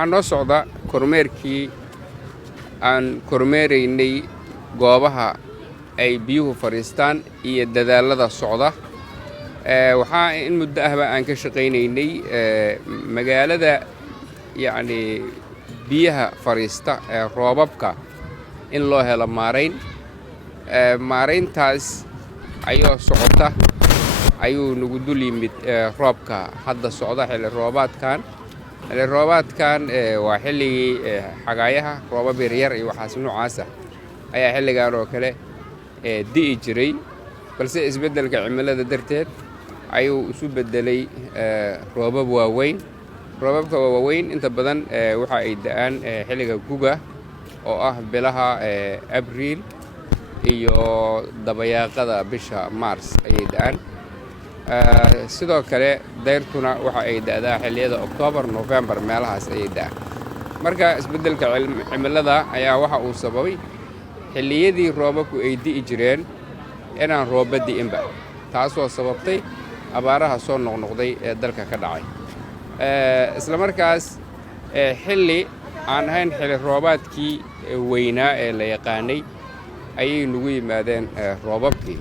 waxaa noo socda kormeerkii aan kormeeraynay goobaha ay biyuhu fadhiistaan iyo dadaalada socda. waxaa in muddo ahba aan ka shaqaynaynay magaalada yacni biyaha fadhiista ee roobabka in loo helo maarayntaas ayuu socota ayuu nagu dul yimid roobka hadda socda xilli roobaadkan waa xilligii xagaayaha roobab yaryar iyo waxaas noocaasa ayaa xilligan oo kale di'i jiray, balse isbeddelka cimilada darteed ayuu isu beddelay roobab waaweyn. roobabka waaweyn inta badan waxa ay da'aan xilliga guga oo ah bilaha abriil iyo dabayaaqada bisha maars ayay da'aan. sidoo kale dayrtuna waxa ay da'daa xilliyada oktoobar nofembar meelahaas ayay da'aan. marka isbeddelka cimilada ayaa waxa uu sababay xilliyadii roobabku ay di'i jireen inaan roobba di'inba, taasoo sababtay abaaraha soo noqnoqday ee dalka ka dhacay. isla markaas xilli aan ahayn xilli roobaadkii weynaa ee la yaqaanay ayay nagu yimaadeen roobabkii.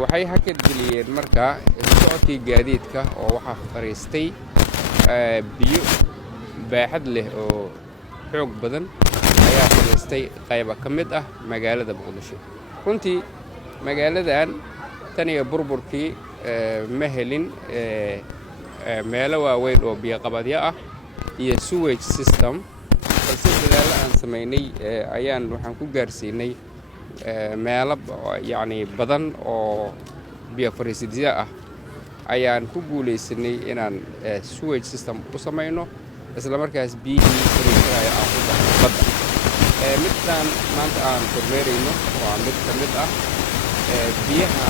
waxay hakad geliyeen markaa socodkii gaadiidka oo waxaa fadhiistay biyo baaxad leh oo xoog badan ayaa fadhiistay qayba ka mid ah magaalada Muqdisho. runtii magaaladan tan iyo burburkii ma helin meelo waaweyn oo biyo-qabadyo ah iyo sewage system, balse dadaalo aan samaynay waxaan ku gaarsiinay meelo yacni badan oo biyo fadhiisidyo ah ayaan ku guulaysanay inaan sewage system u samayno, isla markaas biyihii fadhiisanaya aan ku baxno badda. midkaan maanta aan kormeerayno waa mid ka mid ah biyaha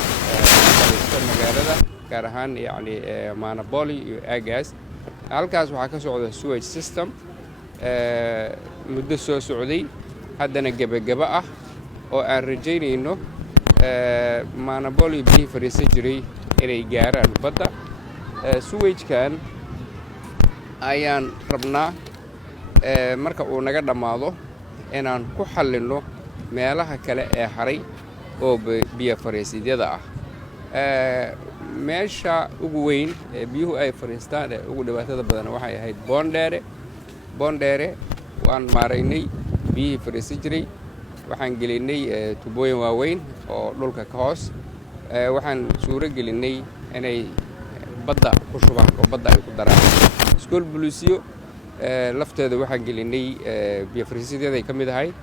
fadhiista magaalada, gaar ahaan yacni Manaboli iyo aagaas. halkaas waxaa ka socda sewage system muddo soo socday, haddana gebageba ah oo aan rajaynayno Manaboli biyihii fadhiisan jiray inay gaaraan badda. sewage-kan ayaan rabnaa marka uu naga dhammaado inaan ku xallinno meelaha kale ee haray oo biyo fadhiisidyada ah. meesha ugu weyn ee biyuhu ay fadhiistaan ee ugu dhibaatada badan waxay ahayd Boondheere. waan maaraynay biyihii fadhiisan jiray, waxaan gelinay tubooyin waaweyn oo dhulka ka hoos. waxaan suuro gelinay inay badda ku shubaan oo badda ay ku daraan. iskool buluusiyo lafteeda waxaan gelinay biyo fadhiisidyaday ka mid ahayd,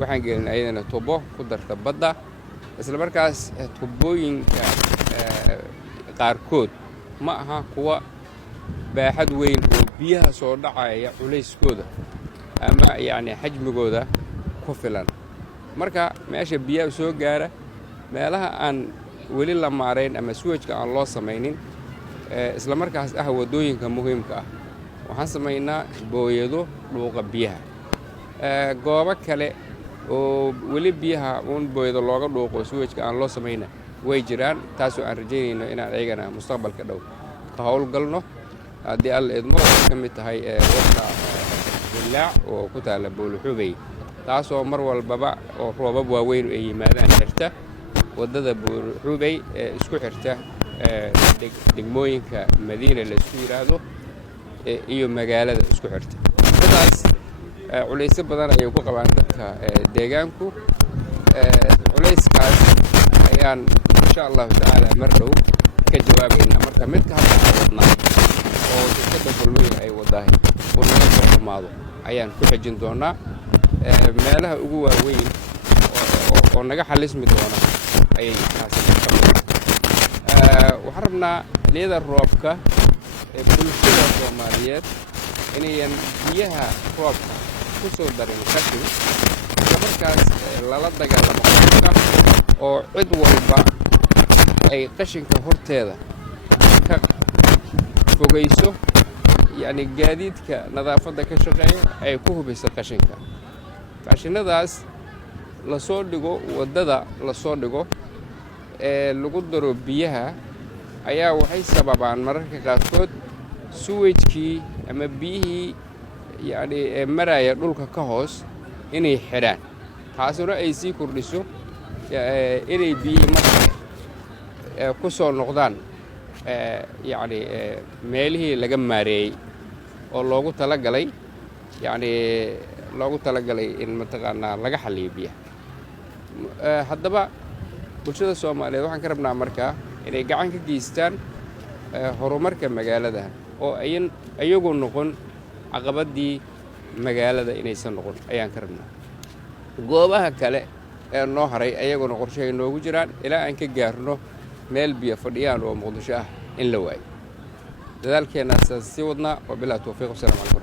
waxaan gelinay ayadana tubo ku darta badda. isla markaas tubooyinka qaarkood ma aha kuwa baaxad weyn oo biyaha soo dhacaya culayskooda ama yacni xajmigooda ku filan. marka meesha biyaha soo gaara meelaha aan weli la maarayn ama sewage-ka aan loo samaynin, isla markaas ah waddooyinka muhiimka ah, waxaan samaynaa booyado dhuuqa biyaha. goobo kale oo weli biyaha booyado looga dhuuqo sewage-ka aan loo samayna way jiraan, taasoo aan rajaynayno inaan ayagana mustaqbalka dhow ka howlgalno haddii alla idmo. waxay ka mid tahay wadda Dillaac oo ku taalla Buuluxubey, taasoo mar walbaba oo roobab waaweyn ay yimaadaan xirta waddada Buuluxubey ee isku xirta degmooyinka Madiina la isku yidhaahdo iyo magaalada isku xirta. sidaas culaysyo badan ayay ku qabaan dadka deegaanku. culayskaas ayaan insha allahu tacaala mar dhow ka jawaabaynaa. marka midka hadda aan wadnaa oo shirkadda Kulmiye ay waddahay uu naga soo dhammaado ayaan ku xejin doonaa meelaha ugu waaweyn oo naga xalismi doona ayay taasi ka mid tahay. waxaan rabnaa xilliyada roobka ee bulshada Soomaaliyeed inayan biyaha roobka ku soo darin qashin, isla markaas lala dagaalamo qashinka oo cid walba ay qashinka horteeda ka fogayso, yacni gaadiidka nadaafadda ka shaqeeya ay ku hubiso qashinka. qashinadaas la soo dhigo waddada la soo dhigo ee lagu daro biyaha ayaa waxay sababaan mararka qaarkood sewage-kii ama biyihii يعني مرايا dhulka ka hoos inay xiraan taasuna ay sii kordhiso inay biyo marka ku soo noqdaan يعني meelihii laga maareeyay oo loogu talagalay يعني loogu talagalay in mataqaanaa laga xalliyo biyaha haddaba bulshada Soomaaliyeed waxaan ka rabnaa markaa inay gacan ka geystaan horumarka magaalada oo ayagu noqon caqabadii magaalada inaysan noqon ayaan ka rabnaa goobaha kale ee noo haray ayaguna qorshahay noogu jiraan ilaa aan ka gaarno meel biyo fadhiyaan oo Muqdisho ah in la waayo dadaalkeena sii wadnaa wabillahi tawfiiq. Assalamu alaykum.